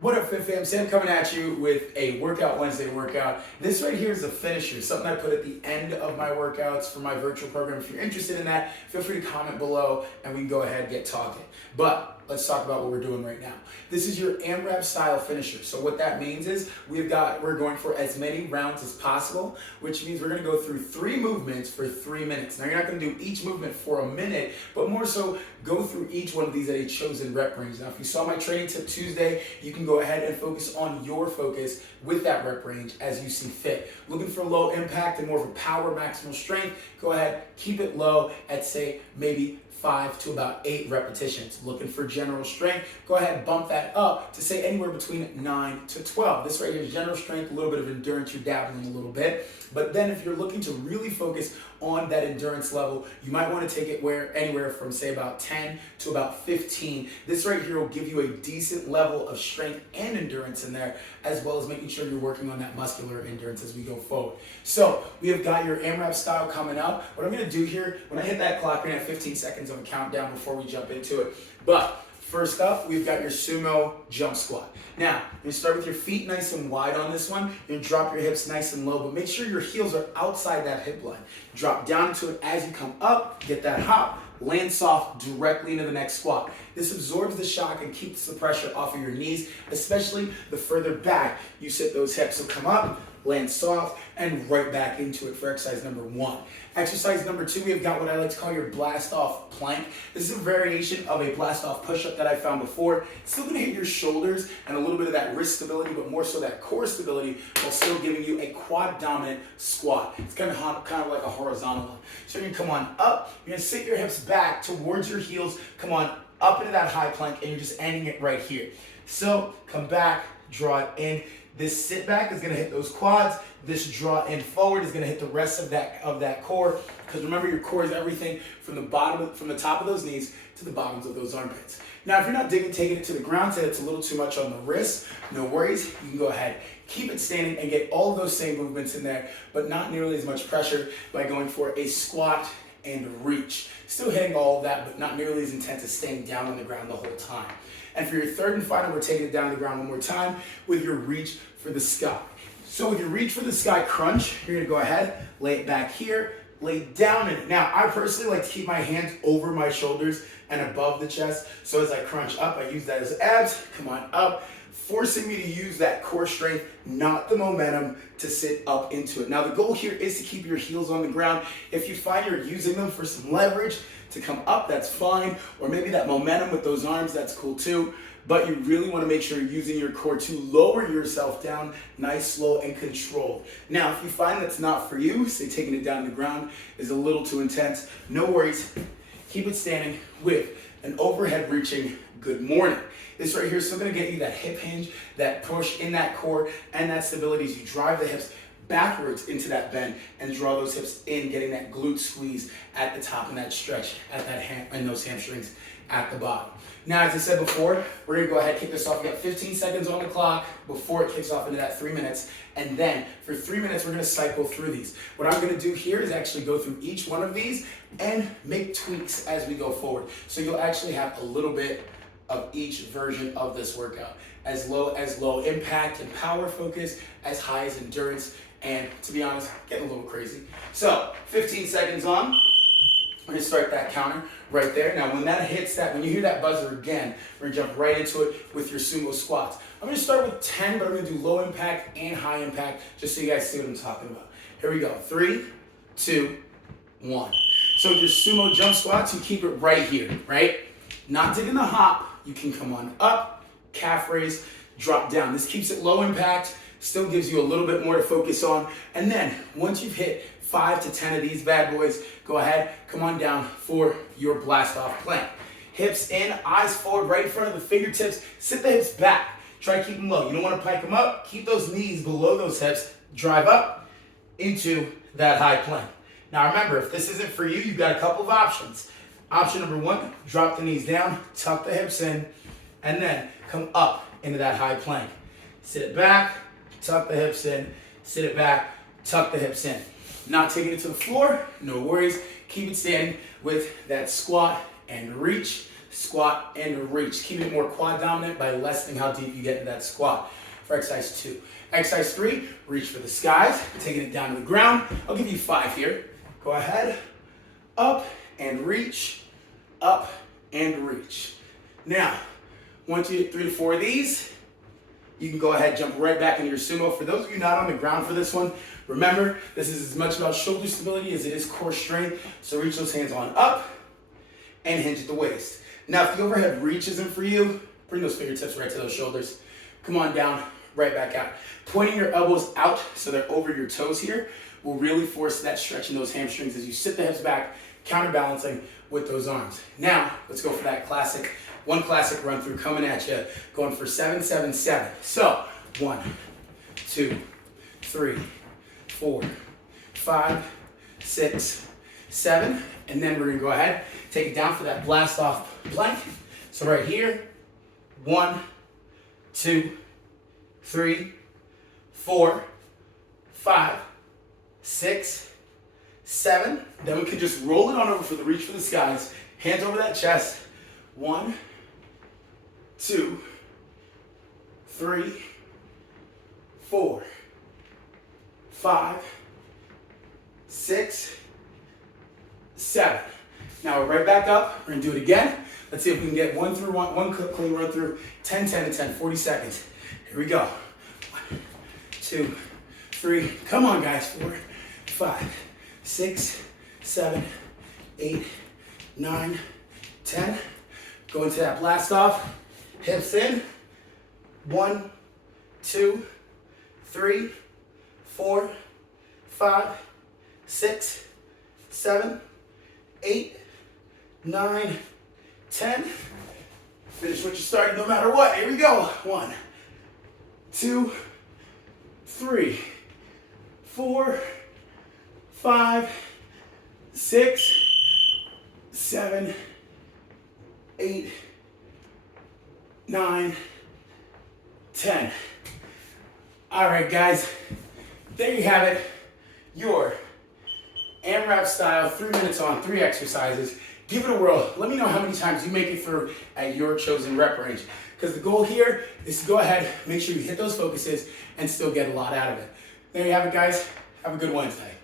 What up, Fit Fam? Sam coming at you with a Workout Wednesday workout. This right here is a finisher, something I put at the end of my workouts for my virtual program. If you're interested in that, feel free to comment below and we can go ahead and get talking. But let's talk about what we're doing right now. This is your AMRAP style finisher. So what that means is we're going for as many rounds as possible, which means we're gonna go through 3 movements for 3 minutes. Now you're not gonna do each movement for a minute, but more so go through each one of these at a chosen rep range. Now if you saw my training tip Tuesday, you can go ahead and focus on your focus with that rep range as you see fit. Looking for low impact and more of a power maximal strength, go ahead, keep it low at say maybe 5 to about 8 repetitions. Looking for general strength, go ahead and bump that up to say anywhere between 9 to 12. This right here is general strength, a little bit of endurance, you're dabbling a little bit. But then if you're looking to really focus on that endurance level, you might want to take it anywhere from say about 10 to about 15. This right here will give you a decent level of strength and endurance in there, as well as making sure you're working on that muscular endurance as we go forward. So we have got your AMRAP style coming up. What I'm going to do here, when I hit that clock, we're going to have 15 seconds of a countdown before we jump into it. But first up, we've got your Sumo jump squat. Now, you're gonna start with your feet nice and wide on this one. You're gonna drop your hips nice and low, but make sure your heels are outside that hip line. Drop down into it as you come up, get that hop, land soft directly into the next squat. This absorbs the shock and keeps the pressure off of your knees, especially the further back you sit those hips. So come up, land soft, and right back into it for exercise number 1. Exercise number 2, we have got what I like to call your blast off plank. This is a variation of a blast off push-up that I found before. It's still gonna hit your shoulders and a little bit of that wrist stability, but more so that core stability, while still giving you a quad dominant squat. It's kind of like a horizontal one. So you're gonna come on up, you're gonna sit your hips back towards your heels, come on up into that high plank, and you're just ending it right here. So come back, draw it in. This sit back is gonna hit those quads. This draw in forward is gonna hit the rest of that core. Because remember, your core is everything from the top of those knees to the bottoms of those armpits. Now, if you're not taking it to the ground, say it's a little too much on the wrist, no worries. You can go ahead, keep it standing and get all of those same movements in there, but not nearly as much pressure by going for a squat and reach. Still hitting all of that, but not nearly as intense as staying down on the ground the whole time. And for your third and final, we're taking it down to the ground one more time with your reach for the sky. So with your reach for the sky crunch, you're gonna go ahead, lay it back here, lay down in it. Now, I personally like to keep my hands over my shoulders and above the chest. So as I crunch up, I use that as abs, come on up, forcing me to use that core strength, not the momentum to sit up into it. Now, the goal here is to keep your heels on the ground. If you find you're using them for some leverage to come up, that's fine. Or maybe that momentum with those arms, that's cool too. But you really want to make sure you're using your core to lower yourself down, nice, slow, and controlled. Now, if you find that's not for you, say taking it down to the ground is a little too intense, no worries. Keep it standing with an overhead reaching good morning. This right here is still going to get you that hip hinge, that push in that core, and that stability as you drive the hips backwards into that bend and draw those hips in, getting that glute squeeze at the top and that stretch at that and those hamstrings at the bottom. Now, as I said before, we're gonna go ahead and kick this off. We got 15 seconds on the clock before it kicks off into that 3 minutes. And then for 3 minutes, we're gonna cycle through these. What I'm gonna do here is actually go through each one of these and make tweaks as we go forward. So you'll actually have a little bit of each version of this workout. As low impact and power focus, as high as endurance, and to be honest, getting a little crazy. So 15 seconds on. We're gonna start that counter right there. Now, when you hear that buzzer again, we're gonna jump right into it with your sumo squats. I'm gonna start with 10, but I'm gonna do low impact and high impact, just so you guys see what I'm talking about. Here we go, 3, 2, 1. So with your sumo jump squats, you keep it right here, right? Not taking the hop, you can come on up, calf raise, drop down. This keeps it low impact, still gives you a little bit more to focus on. And then once you've hit 5 to 10 of these bad boys, go ahead, come on down for your blast off plank. Hips in, eyes forward, right in front of the fingertips. Sit the hips back. Try to keep them low. You don't want to pike them up. Keep those knees below those hips. Drive up into that high plank. Now remember, if this isn't for you, you've got a couple of options. Option number 1, drop the knees down, tuck the hips in, and then come up into that high plank. Sit it back, tuck the hips in, sit it back, tuck the hips in. Not taking it to the floor, no worries. Keep it standing with that squat and reach. squat, and reach. Keeping it more quad dominant by lessening how deep you get into that squat for exercise 2. Exercise 3, reach for the skies, taking it down to the ground. I'll give you 5 here. Go ahead, up and reach, up and reach. Now, 1, 2, 3 to 4 of these. You can go ahead, jump right back into your sumo. For those of you not on the ground for this one, remember, this is as much about shoulder stability as it is core strength. So reach those hands on up and hinge at the waist. Now, if the overhead reach isn't for you, bring those fingertips right to those shoulders. Come on down, right back out. Pointing your elbows out so they're over your toes here will really force that stretch in those hamstrings as you sit the hips back, counterbalancing with those arms. Now, let's go for that classic run through coming at you, going for 7, 7, 7. So, 1, 2, 3, 4, 5, 6, 7, and then we're gonna go ahead, take it down for that blast off plank. So right here, 1, 2, 3, 4, 5, 6, 7. Then we can just roll it on over for the reach for the skies. Hands over that chest. 1, 2, 3, 4, 5, 6, 7. Now we're right back up. We're gonna do it again. Let's see if we can get one clean run through. 10, 10 to 10, 40 seconds. Here we go. 1, 2, 3. Come on, guys. 4, 5, 6, 7, 8, 9, 10. Go into that blast off. Hips in. 1, 2, 3, 4, 5, 6, 7, 8, 9, 10. Finish what you started no matter what. Here we go. 1, 2, 3, 4, 5, 6, 7, 8, 9, 10. All right, guys. There you have it. Your AMRAP style 3 minutes on 3 exercises. Give it a whirl. Let me know how many times you make it through at your chosen rep range. Because the goal here is to go ahead, make sure you hit those focuses, and still get a lot out of it. There you have it, guys. Have a good Wednesday.